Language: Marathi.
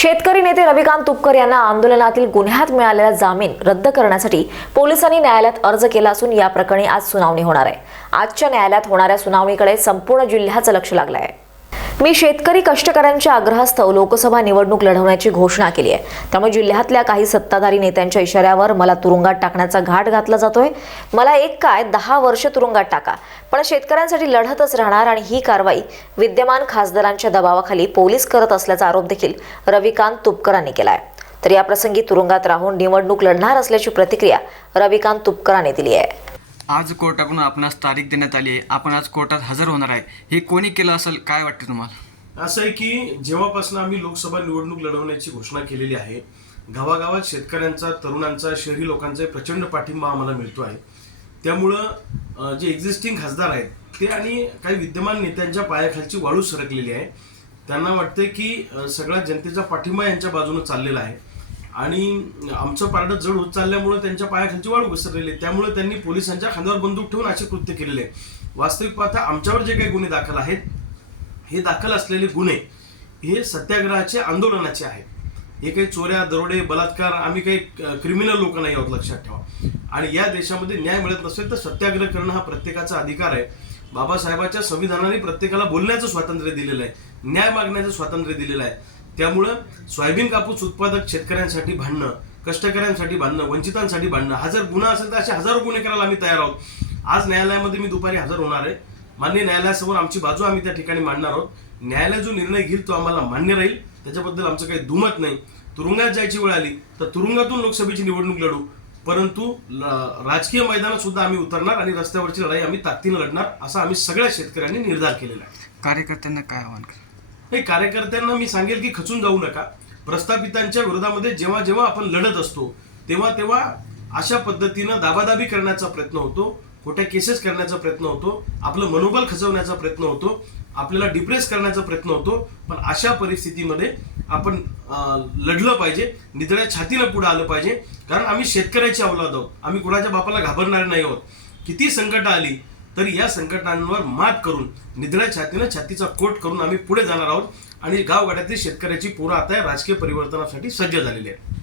शेतकरी नेते रविकांत तुपकर यांना आंदोलनातील गुन्ह्यात मिळालेला जामीन रद्द करण्यासाठी पोलिसांनी न्यायालयात अर्ज केला असून या प्रकरणी आज सुनावणी होणार आहे. आजच्या न्यायालयात होणाऱ्या सुनावणीकडे संपूर्ण जिल्ह्याचं लक्ष लागलं आहे. मी शेतकरी कष्टकऱ्यांच्या आग्रहास्तव लोकसभा निवडणूक लढवण्याची घोषणा केली आहे. त्यामुळे जिल्ह्यातल्या काही सत्ताधारी नेत्यांच्या इशाऱ्यावर मला तुरुंगात टाकण्याचा घाट घातला जातोय. मला एक काय दहा वर्ष तुरुंगात टाका. पण शेतकऱ्यांसाठी लढतच राहणार आणि ही कारवाई विद्यमान खासदारांच्या दबावाखाली पोलीस करत असल्याचा आरोप देखील रविकांत तुपकरांनी केला आहे तर या प्रसंगी तुरुंगात राहून निवडणूक लढणार असल्याची प्रतिक्रिया रविकांत तुपकरांनी दिली आहे. आज कोर्टाकडून आपणास तारीख देण्यात आली आहे. आपण आज कोर्टात हजर होणार आहे. हे कोणी केलं असेल काय वाटतं तुम्हाला? असं आहे की जेव्हापासून आम्ही लोकसभा निवडणूक लढवण्याची घोषणा केलेली आहे गावागावात शेतकऱ्यांचा तरुणांचा शहरी लोकांचा प्रचंड पाठिंबा आम्हाला मिळतो आहे. त्यामुळं जे एक्झिस्टिंग खासदार आहेत ते आणि काही विद्यमान नेत्यांच्या पायाखालची वाळू सरकलेली आहे. त्यांना वाटतं की सगळ्या जनतेचा पाठिंबा यांच्या बाजूने चाललेला आहे. आणि आमचं पारडं जड होत चालल्यामुळं त्यांच्या पायाखालची वाळू घसरलेली त्यामुळे त्यांनी पोलिसांच्या खांद्यावर बंदूक ठेवून असे कृत्य केलेले आहे वास्तविक पाहता आमच्यावर जे काही गुन्हे दाखल आहेत हे दाखल असलेले गुन्हे हे सत्याग्रहाचे आंदोलनाचे आहेत. हे काही चोऱ्या दरोडे बलात्कार आम्ही काही क्रिमिनल लोक नाही आहोत लक्षात ठेवा. आणि या देशामध्ये न्याय मिळत नसेल तर सत्याग्रह करणं हा प्रत्येकाचा अधिकार आहे. बाबासाहेबाच्या संविधानाने प्रत्येकाला बोलण्याचं स्वातंत्र्य दिलेलं आहे. न्याय मागण्याचं स्वातंत्र्य दिलेलं आहे. त्यामुळं सोयाबीन कापूस उत्पादक शेतकऱ्यांसाठी भांडणं कष्टकऱ्यांसाठी भांडणं वंचितांसाठी भांडणं हा जर गुन्हा असेल तर असे हजारो गुन्हे करायला आम्ही तयार आहोत. आज न्यायालयामध्ये मी दुपारी हजर होणार आहे. मान्य न्यायालयासमोर आमची बाजू आम्ही त्या ठिकाणी मांडणार आहोत. न्यायालय जो निर्णय घेईल तो आम्हाला मान्य राहील. त्याच्याबद्दल आमचं काही दुमत नाही. तुरुंगात जायची वेळ आली तर तुरुंगातून लोकसभेची निवडणूक लढू. परंतु राजकीय मैदानात सुद्धा आम्ही उतरणार आणि रस्त्यावरची लढाई आम्ही ताकदीनं लढणार असा आम्ही सगळ्या शेतकऱ्यांनी निर्धार केलेला आहे. कार्यकर्त्यांना काय आव्हान नाही हे कार्यकर्त्यांना मी सांगेल की खचून जाऊ नका. प्रस्थापितांच्या विरोधामध्ये जेव्हा जेव्हा आपण लढत असतो तेव्हा तेव्हा अशा पद्धतीनं दाबादाबी करण्याचा प्रयत्न होतो खोट्या केसेस करण्याचा प्रयत्न होतो आपलं मनोबल खचवण्याचा प्रयत्न होतो आपल्याला डिप्रेस करण्याचा प्रयत्न होतो पण अशा परिस्थितीमध्ये आपण लढलं पाहिजे निधड्या छातीनं पुढे आलं पाहिजे. कारण आम्ही शेतकऱ्याची अवलाद आहोत आम्ही कुणाच्या बापाला घाबरणार नाही आहोत. किती संकट आली तर या संकटांवर मात करून निधड्या छातीनं छातीचा कोट करून आम्ही पुढे जाणार आहोत आणि गावगाड्यातील शेतकऱ्याची पोरं आता या राजकीय परिवर्तनासाठी सज्ज झालेली आहे